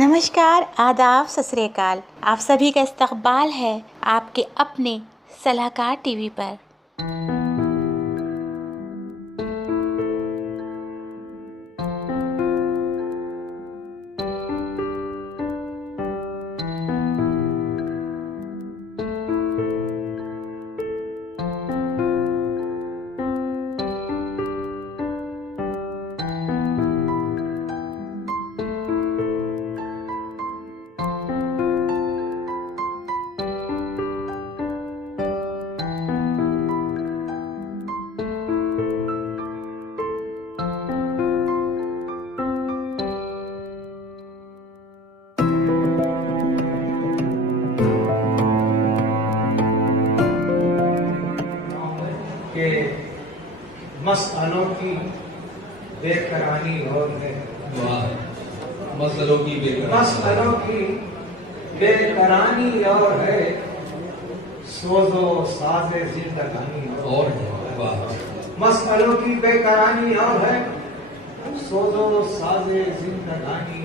नमस्कार, आदाब, सत श्री अकाल। आप सभी का इस्तकबाल है आपके अपने सलाहकार टीवी पर। के मसलों की बेकरानी और है। मसलों की बेकरानी और है, सोजो साजे जिंदगानी और है। मसलों की बेकरानी और है, सोजो साजे जिंदगानी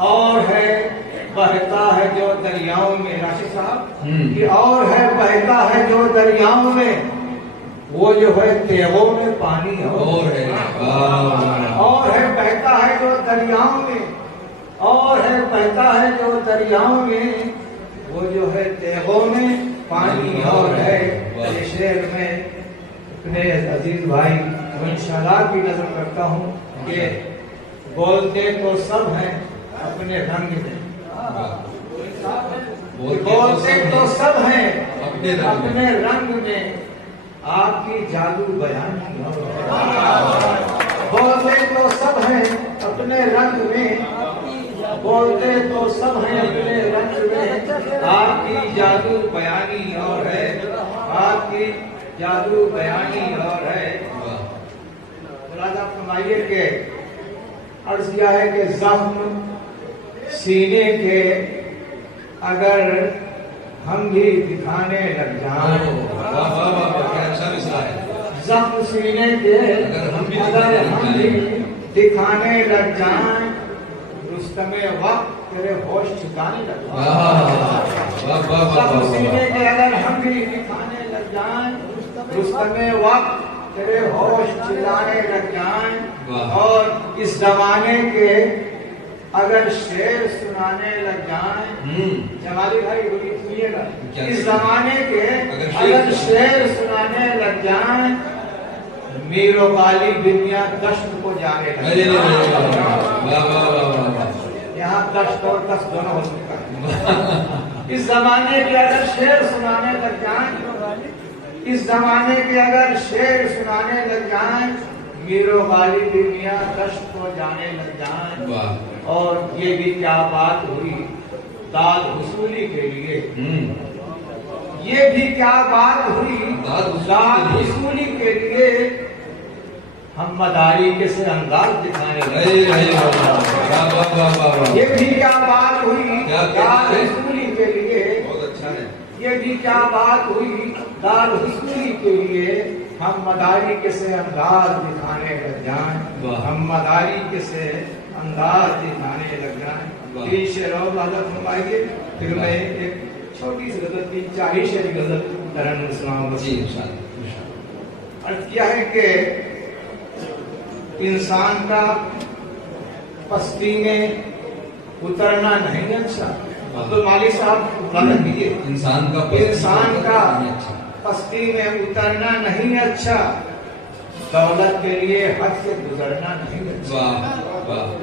और है बहता है जो दरियाओं में। राशिद साहब कि और है बहता है जो दरियाओं में, वो जो है तेगों में पानी और है बहता है जो दरियाओं में, और है बहता है जो दरियाओं में, वो जो है तेगों में पानी और है। ये शेर में अपने अजीज भाई इंशाल्लाह की नजर करता हूँ कि बोलते तो सब हैं अपने रंग में, बोलते तो सब हैं अपने रंग में, आपकी जादू बयानी और बोलते तो सब हैं अपने रंग में, बोलते तो सब हैं अपने रंग में, आपकी जादू बयानी और है, आपकी जादू बयानी और है। मुलाजा फरमाइए के अर्ज किया है कि जख्म सीने के अगर हम भी दिखाने लग जाएं, जख्म सीने के अगर हम भी दिखाने लग जाएं, रुस्तमे वक्त तेरे होश ठिकाने लग जाएं। जख्म सीने के अगर हम भी दिखाने लग जाएं, रुस्तमे वक्त तेरे होश ठिकाने लग जाएं, और इस जमाने के अगर शेर सुनाने लग जाएं, जमाली भाई बोली सुनिएगा, इस जमाने के अगर शेर सुनाने लग जाएं, मीरो वाली दुनिया दश्त को जाने लग जाए। यहाँ दश्त और दस्त दोनों हो सकता है। इस जमाने के अगर शेर सुनाने लग जाएं, इस जमाने के अगर शेर सुनाने लग जाएं, मीरो वाली दुनिया दश्त को जाने लग जाएं। और ये भी क्या बात हुई दाद वसूली के लिए, ये भी क्या बात हुई दाद वसूली के लिए, हम मदारी के से अंदाज दिखाने लगे। ये भी क्या बात हुई दाद वसूली के लिए, बहुत अच्छा है। ये भी क्या बात हुई दाद वसूली के लिए, हम मदारी के से अंदाज दिखाने लग जाएं, हम मदारी के से अंदाज दिखाने लग जाएं। तीन शेर और लाजत फरमाइए, फिर मैं एक छोटी सी गजल, 40 शेर की गजल तरन्नुम सुनाऊंगा। अर्ज किया है कि इंसान का पस्ती में उतरना नहीं अच्छा। अब्दुल मालिक साहब वादा कीजिए, इंसान का पस्ती में उतरना नहीं अच्छा, दौलत के लिए हद से गुजरना नहीं अच्छा।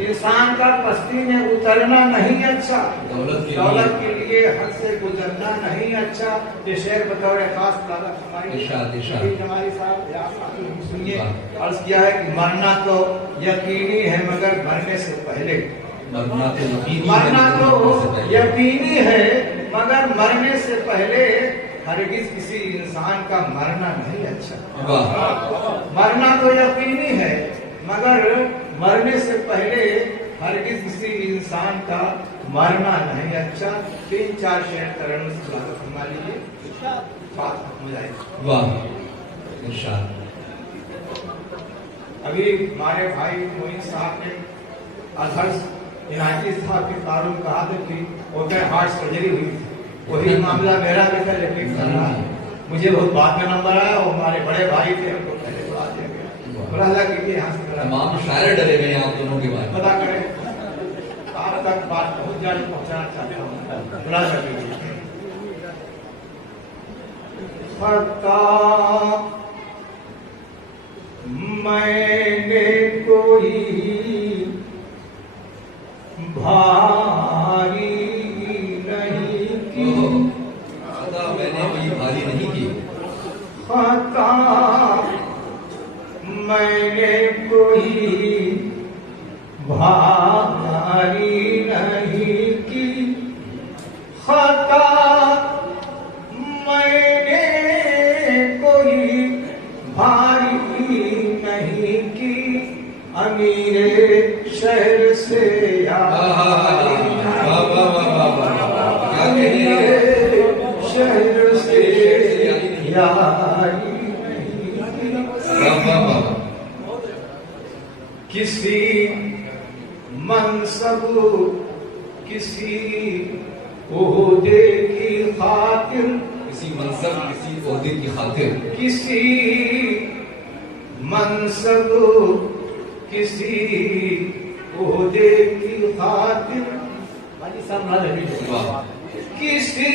इंसान का पस्ती में उतरना नहीं अच्छा, दौलत के लिए हद से गुजरना नहीं अच्छा। ये शेर बतौर खास हमारी साहब सुनिए। अर्ज किया है कि मरना तो यकीनी है मगर मरने से पहले, मरना तो यकीनी है मगर मरने से पहले, हरगिज किसी इंसान का मरना नहीं अच्छा। मरना तो यकीनी है मगर मरने से पहले, हरगिज किसी इंसान का मरना नहीं अच्छा। 3-4 शेर तरन्नुम से फरमा लीजिए, बात हो जाएगी। अभी हमारे भाई मोइन साहब ने अजहर इनायती साहब के तारुण का आदत थी, वो क्या हार्ट सर्जरी हुई थी, वही मामला मेरा भी था, लेकिन चल रहा है। मुझे बहुत बाद में नंबर आया, और हमारे बड़े भाई थे, हमको पहले बुला दिया गया। बुला कीजिए यहाँ से, तमाम शायर डरे हुए हैं आप दोनों के बारे में। पता करें आप तक बात बहुत ज्यादा पहुँचाना चाहता हूँ, बुला कीजिए। पता मैंने कोई भारी नहीं की, खता मैंने कोई भारी नहीं की, खता मैंने कोई भारी नहीं की, खता मैंने कोई भारी नहीं की, अमीरे शहर से शहर से यारी किसी मनसब किसी ओहदे की खातिर, किसी मनसब किसी ओहदे की खातिर, किसी मनसब किसी ओहदे की खातिर, किसी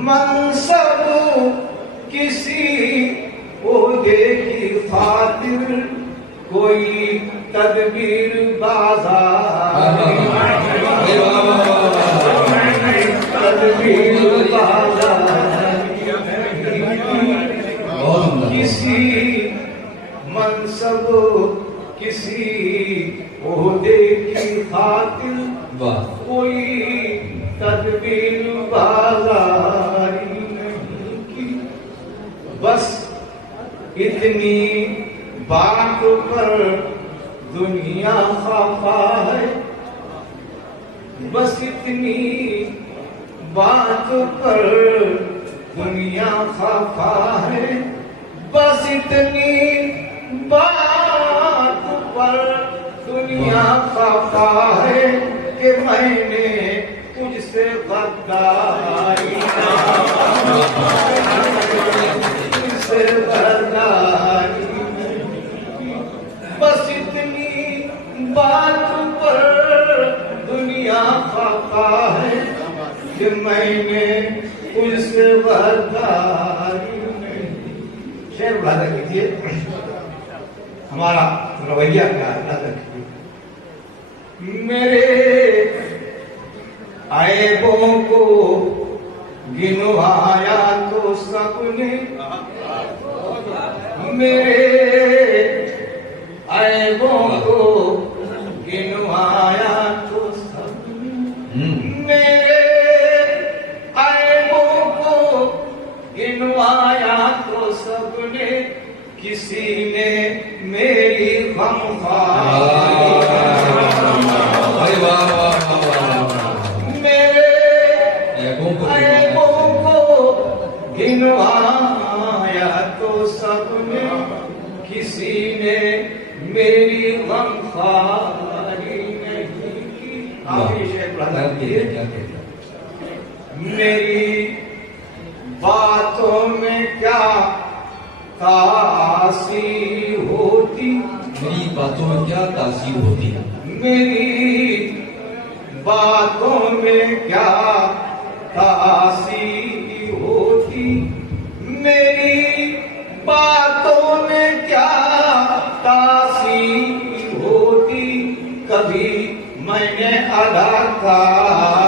मनसब किसी ओहदे की खातिर कोई तदबीर बाजार, तदबीर बाजार, किसी मनसब किसी ओहदे की खातिर कोई तदबीर बाजारी नहीं की, बस इतनी बात पर दुनिया खफा है, बस इतनी बात पर दुनिया खफा है, बस इतनी बात पर दुनिया खफा है कि मैंने तुझसे गद्दारी, तुझसे गद्दारी, बस इतनी बात पर दुनिया खफा है कि मैंने तुझसे गद्दारी नहीं। शेर वादा कीजिए, हमारा रवैया क्या है, मेरे ऐबों को गिनवाया तो सबने, मेरे ऐबों को गिनवाया तो सबने, मेरे ऐबों को गिनवाया तो सबने, किसी ने मेरी गमख्वारी, मेरे ऐबों को गिनवाया तो सबने, किसी ने मेरी गमख्वारी नहीं की। आखिरी शेर पढ़ा दीजिए। मेरी बातों में क्या तासीर होती, मेरी बातों में क्या तासीर होती, मेरी बातों में क्या तासीर होती, मेरी बातों में क्या तासीर होती, कभी मैंने अदाकारी